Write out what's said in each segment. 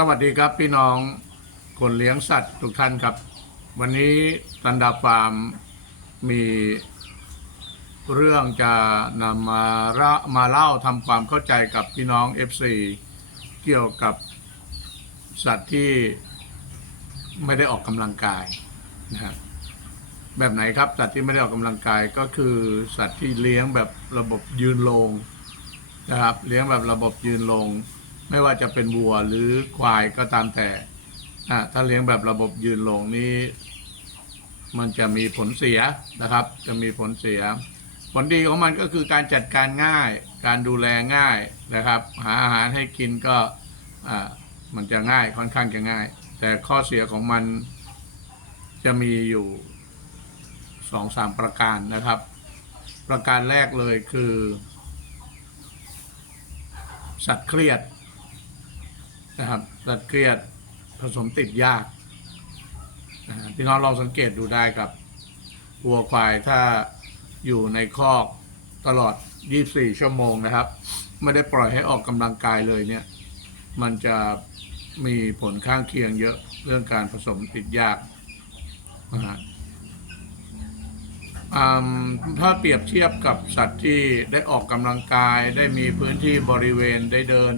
สวัสดีครับพี่น้องคนเลี้ยงสัตว์ทุกท่านครับ วันนี้ตันดาฟาร์มมีเรื่องจะนำมาระมาเล่าทำความเข้าใจกับพี่น้อง FC เกี่ยวกับสัตว์ที่ไม่ได้ออกกำลังกายนะฮะแบบไหนครับสัตว์ที่ไม่ได้ออกกำลังกายก็คือสัตว์ที่เลี้ยงแบบระบบยืนลงนะครับเลี้ยงแบบระบบยืนลง ไม่ว่าจะเป็นวัวหรือควายก็ตามแต่ถ้าเลี้ยงแบบระบบยืนลงนี้ มันจะมีผลเสียนะครับ จะมีผลเสีย ผลดีของมันก็คือการจัดการง่าย การดูแลง่ายนะครับ หาอาหารให้กินก็มันจะง่ายค่อนข้างจะง่าย แต่ข้อเสียของมันจะมีอยู่สองสามประการนะครับ ประการแรกเลยคือ สัตว์เครียด นะครับสัตว์เครียดผสมติดยากพี่น้องลองสังเกตดูได้ครับวัวควายถ้าอยู่ในคอกตลอด 24 ชั่วโมงนะครับ ไม่ได้ปล่อยให้ออกกำลังกายเลยเนี่ย มันจะมีผลข้างเคียงเยอะเรื่องการผสมติดยากนะฮะถ้าเปรียบเทียบกับสัตว์ที่ได้ออกกำลังกาย ได้มีพื้นที่บริเวณได้เดิน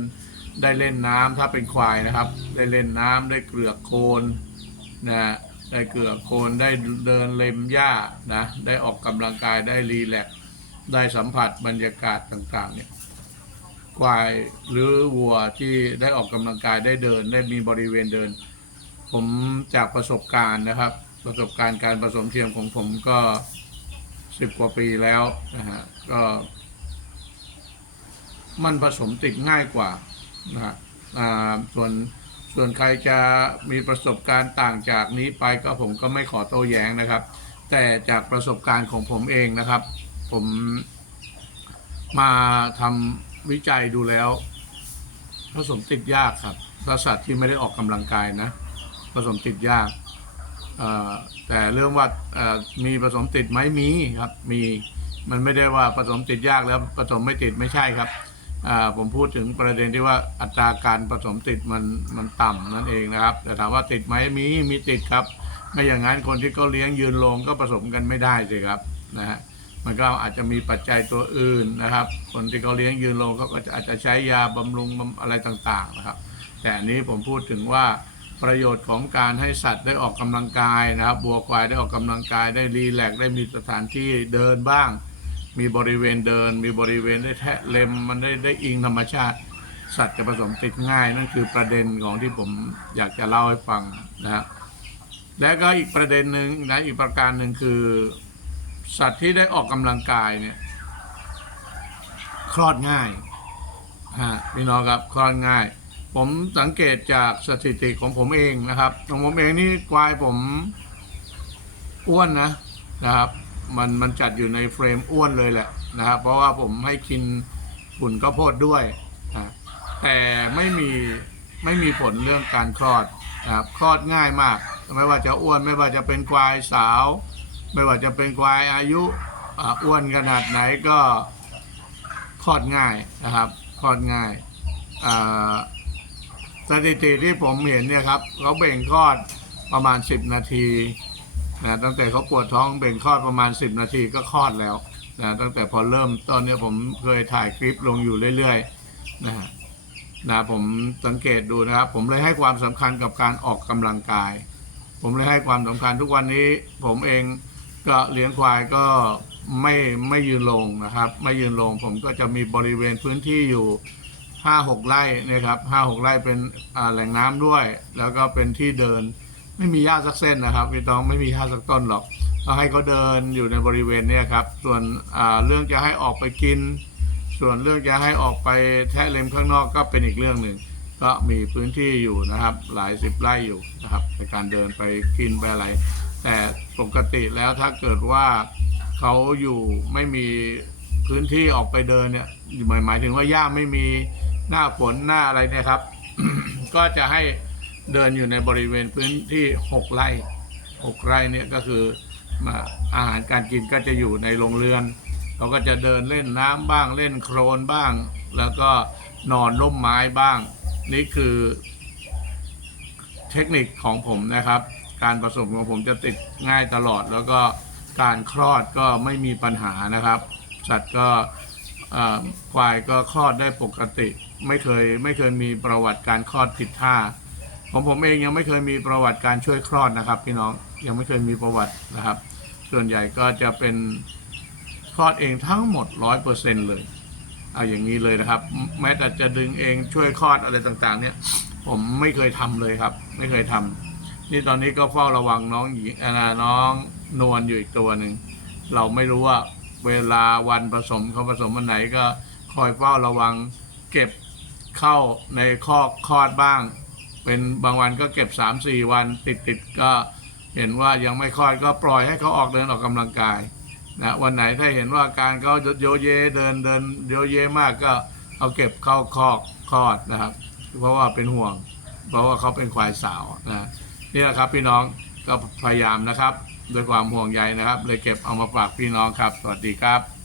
ได้เล่นน้ำถ้าเป็นควายนะครับ ได้เล่นน้ำได้เกลือกโคลนนะได้เกลือกโคลนได้เดินเล็มหญ้านะได้ออกกำลังกายได้รีแลกซ์ได้สัมผัสบรรยากาศต่างๆเนี่ยควายหรือวัวที่ได้ออกกำลังกายได้เดิน ได้มีบริเวณเดิน ผมจากประสบการณ์นะครับ ประสบการณ์การผสมเทียมของผมก็สิบกว่าปีแล้วนะฮะก็มันผสมติดง่ายกว่า นะฮะส่วนส่วนใครจะมีประสบการณ์ต่างจากนี้ไปก็ผมก็ไม่ขอโต้แย้งนะครับ แต่จากประสบการณ์ของผมเองนะครับ ผมมาทำวิจัยดูแล้วผสมติดยากครับถ้าสัตว์ที่ไม่ได้ออกกำลังกายนะผสมติดยากแต่เรื่องว่ามีผสมติดไหมมีครับมีมันไม่ได้ว่าผสมติดยากแล้วผสมไม่ติดไม่ใช่ครับ ผมพูดถึงประเด็นที่ว่าอัตราการผสมติดมันมันต่ำนั่นเองนะครับ แต่ถามว่าติดไหมมีมีติดครับ ไม่อย่างนั้นคนที่เขาเลี้ยงยืนลงก็ผสมกันไม่ได้สิครับนะฮะมันก็อาจจะมีปัจจัยตัวอื่นนะครับ คนที่เขาเลี้ยงยืนลงก็อาจจะใช้ยาบำรุงอะไรต่างๆนะครับ แต่นี้ผมพูดถึงว่าประโยชน์ของการให้สัตว์ได้ออกกำลังกายนะครับบัวควายได้ออกกำลังกายได้รีแลกได้มีสถานที่เดินบ้าง มีบริเวณเดิน มีบริเวณได้แทะเล็มมันได้ได้อิงธรรมชาติ สัตว์จะผสมติดง่าย นั่นคือประเด็นของที่ผมอยากจะเล่าให้ฟังนะครับและก็อีกประเด็นหนึ่งนะอีกประการหนึ่งคือ สัตว์ที่ได้ออกกำลังกายเนี่ยคลอดง่ายฮะพี่น้องครับคลอดง่าย ผมสังเกตจากสถิติของผมเองนะครับของผมเองนี่ควายผมอ้วนนะนะครับ มันมันจัดอยู่ในเฟรมอ้วนเลยแหละนะครับเพราะว่าผมให้กินฝุ่นข้าวโพดด้วยนะแต่ไม่มีไม่มีผลเรื่องการคลอดนะครับคลอดง่ายมาก ไม่ว่าจะอ้วนไม่ว่าจะเป็นควายสาว ไม่ว่าจะเป็นควายอายุอ้วนขนาดไหนก็คลอดง่ายนะครับคลอดง่ายสถิติที่ผมเห็นเนี่ยครับเขาเบ่งคลอดประมาณ 10 นาที นะตั้งแต่เขาปวดท้องเบ่งคลอดประมาณ 10 นาทีก็คลอดแล้วนะตั้งแต่พอเริ่มตอนนี้ผมเคยถ่ายคลิปลงอยู่เรื่อยๆนะนะผมสังเกตดูนะครับ ผมเลยให้ความสำคัญกับการออกกำลังกาย ผมเลยให้ความสำคัญทุกวันนี้ ผมเองก็เลี้ยงควายก็ไม่ไม่ยืนลงนะครับ ไม่ยืนลง ผมก็จะมีบริเวณพื้นที่อยู่ห้าหกไร่นะครับห้าหกไร่เป็นแหล่งน้ำด้วย แล้วก็เป็นที่เดิน ไม่มีหญ้าสักเส้นนะครับพี่ต้องไม่มีหญ้าสักต้นหรอกก็ให้เขาเดินอยู่ในบริเวณนี้ครับ ส่วนเรื่องจะให้ออกไปกิน ส่วนเรื่องจะให้ออกไปแทะเล็มข้างนอกก็เป็นอีกเรื่องหนึ่งก็มีพื้นที่อยู่นะครับ หลายสิบไร่อยู่นะครับในการเดินไปกินไปอะไร แต่ปกติแล้วถ้าเกิดว่าเขาอยู่ไม่มีพื้นที่ออกไปเดินเนี่ยหมายหมายถึงว่าหญ้าไม่มีหน้าฝนหน้าอะไรเนี่ยครับ ก็จะให้ เดินอยู่ในบริเวณพื้นที่หกไร่หกไร่เนี่ยก็คือมาอาหารการกินก็จะอยู่ในโรงเรือนเขาก็จะเดินเล่นน้ำบ้างเล่นโคลนบ้าง แล้วก็นอนร่มไม้บ้าง นี่คือเทคนิคของผมนะครับ การผสมของผมจะติดง่ายตลอด แล้วก็การคลอดก็ไม่มีปัญหานะครับ สัตว์ก็ควายก็คลอดได้ปกติ ไม่เคยไม่เคยมีประวัติการคลอดผิดท่า ของผมเองยังไม่เคยมีประวัติการช่วยคลอดนะครับ พี่น้องยังไม่เคยมีประวัตินะครับ ส่วนใหญ่ก็จะเป็นคลอดเองทั้งหมดร้อยเปอร์เซ็นเลยเอาอย่างนี้เลยนะครับ แม้แต่จะดึงเองช่วยคลอดอะไรต่างๆ เนี่ย ผมไม่เคยทำเลยครับ ไม่เคยทำนี่ตอนนี้ก็เฝ้าระวังน้องหญิงอ่าน้องนวลอยู่อีกตัวหนึ่งเราไม่รู้ว่าเวลาวันผสมเขาผสมวันไหนก็คอยเฝ้าระวังเก็บเข้าในคอกคลอดบ้าง เป็นบางวันก็เก็บ3าสี่วันติดติดก็เห็นว่ายังไม่คลอดก็ปล่อยให้เขาออกเดินออกกำลังกายนะวันไหนถ้าเห็นว่าอาการเขาโยเยเดินเดินโยเยมากก็เอาเก็บเข้าคอกคลอดนะครับ เพราะว่าเป็นห่วง เพราะว่าเขาเป็นควายสาวนะนี่แหละครับพี่น้องก็พยายามนะครับ ด้วยความห่วงใยนะครับ เลยเก็บเอามาฝากพี่น้องครับ สวัสดีครับ